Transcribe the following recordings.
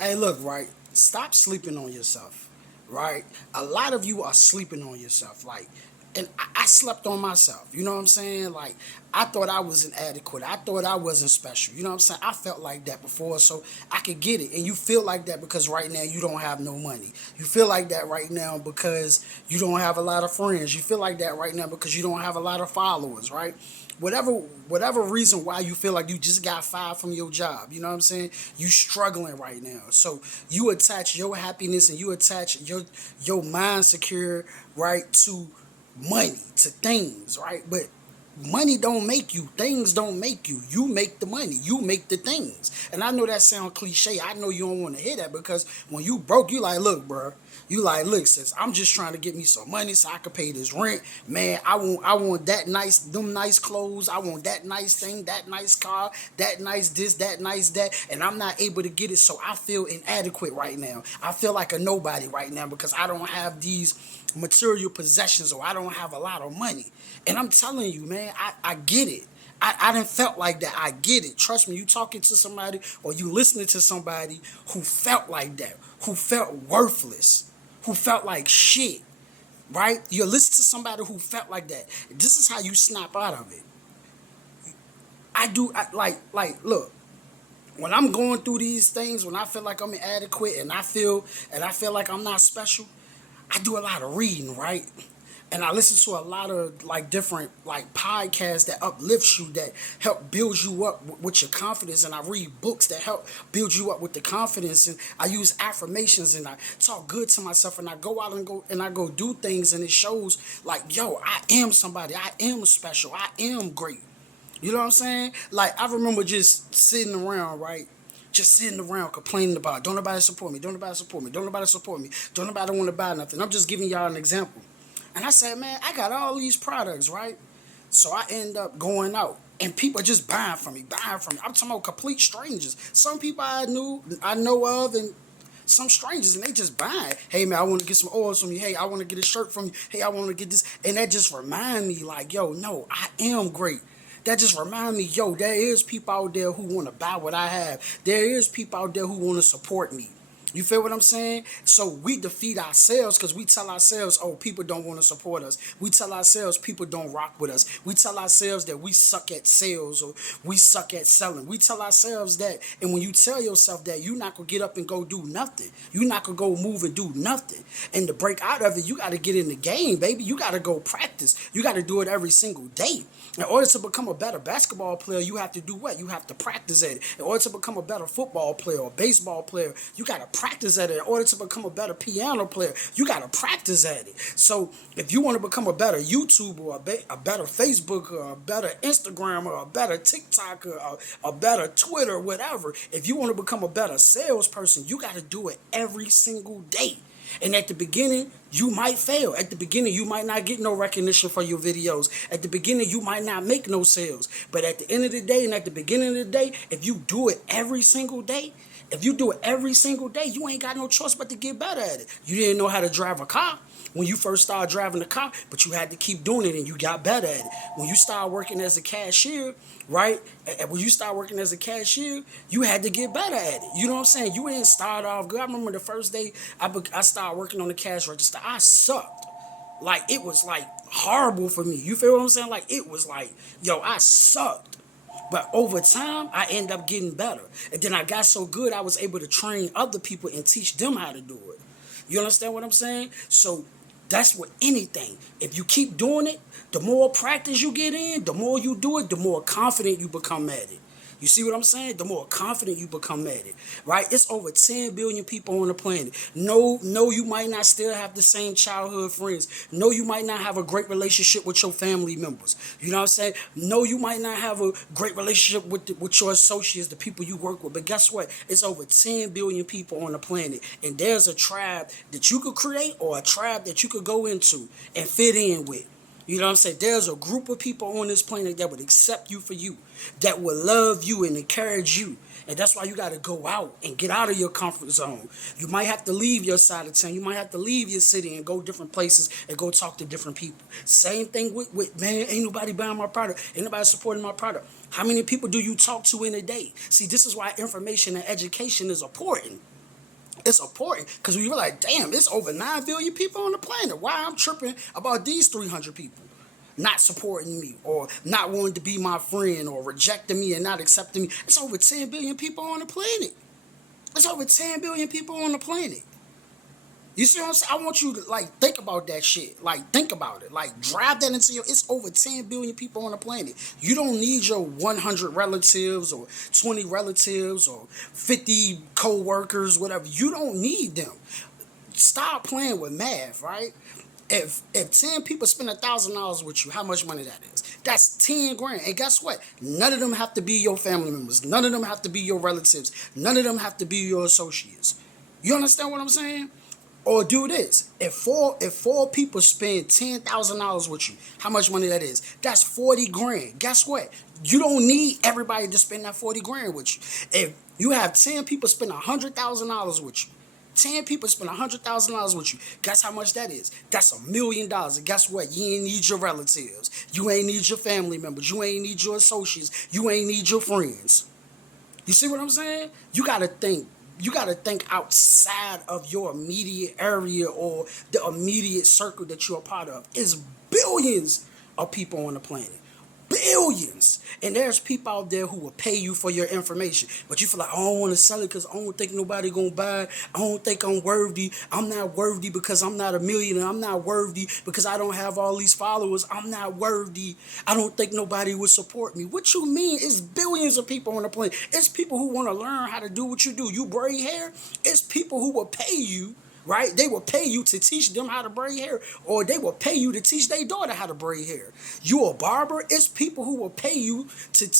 Hey, look, right? Stop sleeping on yourself, right? A lot of you are sleeping on yourself. Like, and I slept on myself. You know what I'm saying? Like, I thought I was inadequate. I thought I wasn't special. You know what I'm saying? I felt like that before, so I could get it. And you feel like that because right now you don't have no money. You feel like that right now because you don't have a lot of friends. You feel like that right now because you don't have a lot of followers, right? Whatever reason why you feel like you just got fired from your job, you know what I'm saying? You struggling right now. So you attach your happiness and you attach your mind secure, right, to money, to things, right? But money don't make you, things don't make you. You make the money, you make the things. And I know that sound cliche. I know you don't want to hear that because when you broke, you like, look, bro, you like, look, sis, I'm just trying to get me some money so I can pay this rent. Man, I want that nice, them nice clothes. I want that nice thing, that nice car, that nice this, that nice that. And I'm not able to get it. So I feel inadequate right now. I feel like a nobody right now because I don't have these material possessions or I don't have a lot of money. And I'm telling you, man, I get it. I didn't felt like that. I get it. Trust me, you talking to somebody or you listening to somebody who felt like that, who felt worthless, who felt like shit, right? You listen to somebody who felt like that. This is how you snap out of it. Look, when I'm going through these things, when I feel like I'm inadequate and I feel like I'm not special, I do a lot of reading, right? And I listen to a lot of like different like podcasts that uplifts you, that help build you up with your confidence. And I read books that help build you up with the confidence. And I use affirmations and I talk good to myself. And I go do things, and it shows like, yo, I am somebody. I am special. I am great. You know what I'm saying? Like I remember just sitting around, right? Just sitting around complaining about don't nobody support me, don't nobody support me, don't nobody support me, don't nobody want to buy nothing. I'm just giving y'all an example. And I said, man, I got all these products, right? So I end up going out and people are just buying from me, buying from me. I'm talking about complete strangers. Some people I know of, and some strangers, and they just buying. Hey man, I want to get some oils from you. Hey, I want to get a shirt from you. Hey, I want to get this, and that just remind me, like, yo, no, I am great. That just remind me, yo, there is people out there who want to buy what I have. There is people out there who want to support me. You feel what I'm saying? So we defeat ourselves because we tell ourselves, oh, people don't want to support us. We tell ourselves people don't rock with us. We tell ourselves that we suck at sales or we suck at selling. We tell ourselves that. And when you tell yourself that, you're not going to get up and go do nothing. You're not going to go move and do nothing. And to break out of it, you got to get in the game, baby. You got to go practice. You got to do it every single day. In order to become a better basketball player, you have to do what? You have to practice at it. In order to become a better football player or baseball player, you got to practice at it. In order to become a better piano player, you got to practice at it. So if you want to become a better YouTuber or a better Facebook or a better Instagram or a better TikTok or a better Twitter, whatever, if you want to become a better salesperson, you got to do it every single day. And at the beginning, you might fail. At the beginning, you might not get no recognition for your videos. At the beginning, you might not make no sales. But at the end of the day and at the beginning of the day, if you do it every single day, you ain't got no choice but to get better at it. You didn't know how to drive a car when you first started driving the car, but you had to keep doing it and you got better at it. When you started working as a cashier, right? When you start working as a cashier, you had to get better at it. You know what I'm saying? You didn't start off good. I remember the first day I started working on the cash register, I sucked. Like it was like horrible for me. You feel what I'm saying? Like it was like, yo, I sucked. But over time, I ended up getting better. And then I got so good, I was able to train other people and teach them how to do it. You understand what I'm saying? So that's with anything. If you keep doing it, the more practice you get in, the more you do it, the more confident you become at it. You see what I'm saying? The more confident you become at it, right? It's over 10 billion people on the planet. No, you might not still have the same childhood friends. No, you might not have a great relationship with your family members. You know what I'm saying? No, you might not have a great relationship with your associates, the people you work with. But guess what? It's over 10 billion people on the planet. And there's a tribe that you could create or a tribe that you could go into and fit in with. You know what I'm saying? There's a group of people on this planet that would accept you for you, that will love you and encourage you. And that's why you got to go out and get out of your comfort zone. You might have to leave your side of town. You might have to leave your city and go different places and go talk to different people. Same thing with man, ain't nobody buying my product. Ain't nobody supporting my product. How many people do you talk to in a day? See, this is why information and education is important. It's important because we were like, damn, it's over 9 billion people on the planet. Why I'm tripping about these 300 people not supporting me or not wanting to be my friend or rejecting me and not accepting me? It's over 10 billion people on the planet. It's over 10 billion people on the planet. You see what I'm saying? I want you to like think about that shit. Like think about it. Like drive that into your. It's over 10 billion people on the planet. You don't need your 100 relatives or 20 relatives or 50 co-workers, whatever. You don't need them. Stop playing with math, right? If 10 people spend $1,000 with you, how much money that is? That's 10 grand. And guess what? None of them have to be your family members. None of them have to be your relatives. None of them have to be your associates. You understand what I'm saying? Or do this. If four people spend $10,000 with you, how much money that is? That's 40 grand. Guess what? You don't need everybody to spend that 40 grand with you. If you have 10 people spend $100,000 with you, 10 people spend $100,000 with you. Guess how much that is? That's $1,000,000. And guess what? You ain't need your relatives. You ain't need your family members. You ain't need your associates. You ain't need your friends. You see what I'm saying? You gotta think. You gotta think outside of your immediate area or the immediate circle that you're a part of. It's billions of people on the planet. Billions. And there's people out there who will pay you for your information. But you feel like, I don't want to sell it because I don't think nobody gonna buy it. I don't think I'm worthy. I'm not worthy because I'm not a millionaire. I'm not worthy because I don't have all these followers. I'm not worthy. I don't think nobody would support me. What you mean? It's billions of people on the planet. It's people who want to learn how to do what you do. You braid hair. It's people who will pay you, right? They will pay you to teach them how to braid hair, or they will pay you to teach their daughter how to braid hair. You a barber? It's people who will pay you to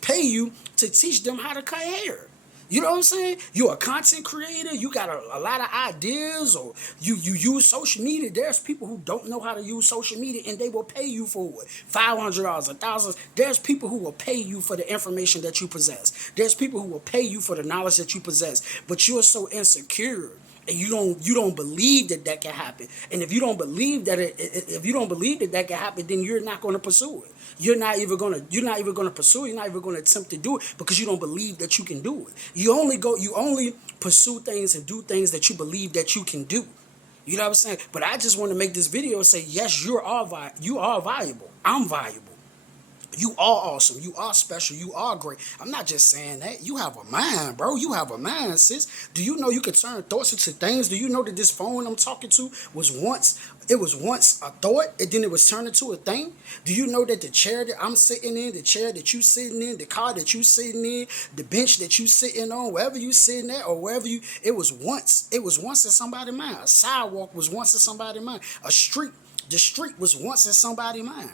pay you to teach them how to cut hair. You know what I'm saying? You're a content creator. You got a lot of ideas, or you use social media. There's people who don't know how to use social media, and they will pay you for it. $500, $1,000. There's people who will pay you for the information that you possess. There's people who will pay you for the knowledge that you possess. But you're so insecure and you don't believe that can happen. And if you don't believe that if you don't believe that can happen, then you're not going to pursue it. You're not even going to pursue it. You're not even going to attempt to do it because you don't believe that you can do it. You only pursue things and do things that you believe that you can do. You know what I'm saying? But I just want to make this video and say, yes, you are valuable. I'm valuable. You are awesome. You are special. You are great. I'm not just saying that. You have a mind, bro. You have a mind, sis. Do you know you can turn thoughts into things? Do you know that this phone I'm talking to was once a thought and then it was turned into a thing? Do you know that the chair that I'm sitting in, the chair that you sitting in, the car that you sitting in, the bench that you sitting on, wherever you sitting at or wherever it was once in somebody's mind. A sidewalk was once in somebody's mind. The street was once in somebody's mind.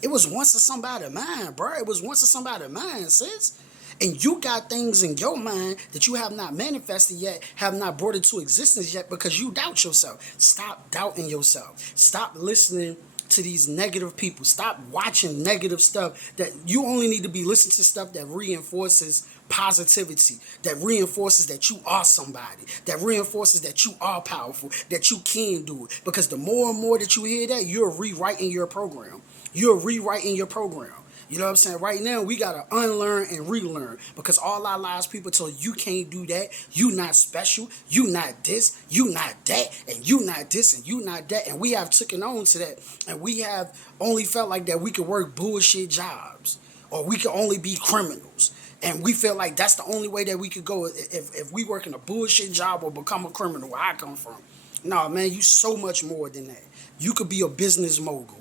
It was once in somebody's mind, bro. It was once in somebody's mind, sis. And you got things in your mind that you have not manifested yet, have not brought into existence yet because you doubt yourself. Stop doubting yourself. Stop listening to these negative people. Stop watching negative stuff. That you only need to be listening to stuff that reinforces positivity, that reinforces that you are somebody, that reinforces that you are powerful, that you can do it. Because the more and more that you hear that, you're rewriting your program. You're rewriting your program. You know what I'm saying? Right now, we got to unlearn and relearn because all our lives people tell you can't do that. You not special. You not this. You not that. And you not this and you not that. And we have taken on to that. And we have only felt like that we could work bullshit jobs or we could only be criminals. And we feel like that's the only way that we could go if we work in a bullshit job or become a criminal where I come from. No, man, you so much more than that. You could be a business mogul.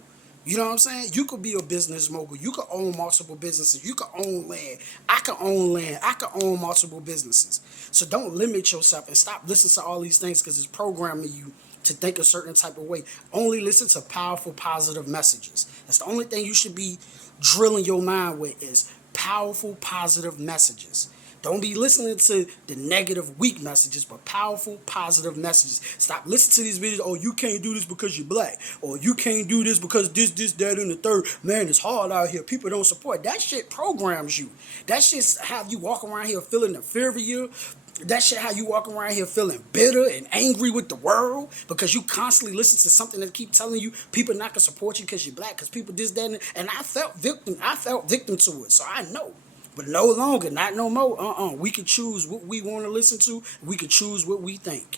You know what I'm saying? You could be a business mogul. You could own multiple businesses. You could own land. I could own land. I could own multiple businesses. So don't limit yourself and stop listening to all these things because it's programming you to think a certain type of way. Only listen to powerful, positive messages. That's the only thing you should be drilling your mind with is powerful, positive messages. Don't be listening to the negative, weak messages, but powerful, positive messages. Stop listening to these videos. Oh, you can't do this because you're black. Or you can't do this because this, that, and the third. Man, it's hard out here. People don't support. That shit programs you. That shit have you walk around here feeling inferior. That shit how you walk around here feeling bitter and angry with the world because you constantly listen to something that keep telling you people not gonna support you because you're black, because people this, that, and I felt victim to it. So I know. But no longer, not no more. We can choose what we want to listen to. We can choose what we think.